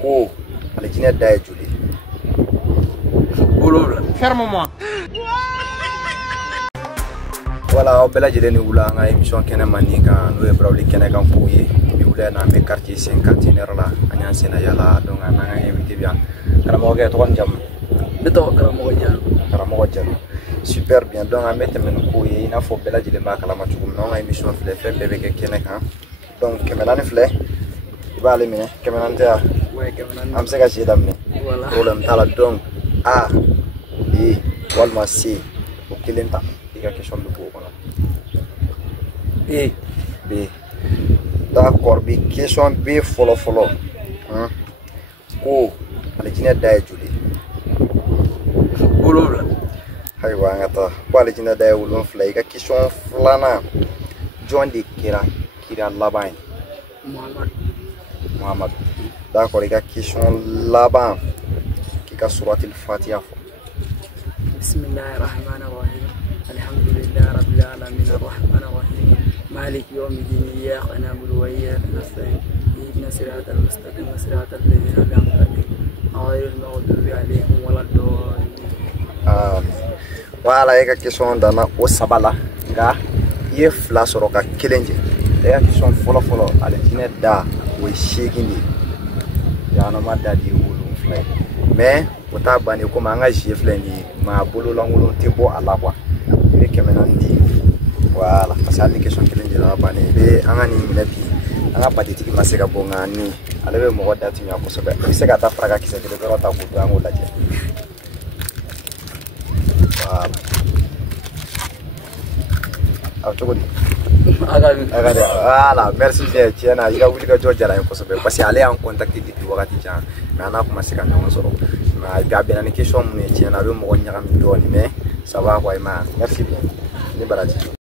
ko ale jinɛ da ye joli wolowula. Ferme-moi. Voilà, aw bɛɛ lajɛlen ni wula an ka émission kɛnɛ man nin kan n'o ye Barawuli kɛnɛ kan kow ye bi wula n'an bɛ quartier 51 la an y'an sen na yala donc an n'an ka invité bi yan karamɔgɔkɛ tɔgɔ ni jamu. Ne tɔgɔ karamɔgɔ Jalo. Karamɔgɔ Jalo super bien donc an bɛ tɛmɛ ni kow ye i n'a fɔ bɛɛ lajɛlen b'a kalama cogo min na an ka émission filɛ fɛn bɛɛ bɛ kɛ kɛnɛ kan donc 400 filɛ i b'ale minɛ 400 tɛ yan an bɛ se ka si daminɛ problème t'a la donc A B walima C o kelen ta i ka question bɛ k'o kɔnɔ. B d'accord bi question B fɔlɔ fɔlɔ ko ale jinɛ da ye joli wolowula. ayiwa an ka taa ko ale jinɛ da ye 7 i ka question filanan jɔn de kɛra kira laban ye Muhamadu d'accord i ka question laban k'i ka suratul fatiha fɔ. Bismillahirrahmanirrahim. Alhamdulillahi rabbil alamin arrahmanir rahim maliki yawmiddin iyyaka na'budu wa iyyaka nasta'in ihdinas siratal mustaqim siratal ladzina an'amta alaihim ghayril maghdubi alaihim waladdallin. Voilà, i ka question dana o saba la nka i ye fila sɔrɔ ka kelen jɛ. I ka question fɔlɔ fɔlɔ ale jinɛ da o ye 8 de ye yanama da di 7 ye mais o t'a bannen komi an ka zie filɛ nin ye maa bololankolon tɛ bɔ a la quoi i bɛ 400 di voilà parce que hali ni question kelen jɛra a bannen i bɛ an ka nin minɛ bi an ka batitigi ma se ka bɔ nka nin ale bɛ mɔgɔ da timiya kosɛbɛ i bɛ se ka taa faraka kisɛ kelen dɔrɔn ta k'o to an k'o lajɛ voilà aw cogo di. Voilà, merci bien tiɲɛna i ka wulikajɔ diyara n ye kosɛbɛ parce que ale y'an contacté depuis wagati jan mais an n'a kuma se ka ɲɔgɔn sɔrɔ mais a bɛnna ni question minnu ye tiɲɛna a bɛ mɔgɔ ɲagami dɔɔnin mais ça va quoi i ma merci bien ni baraji.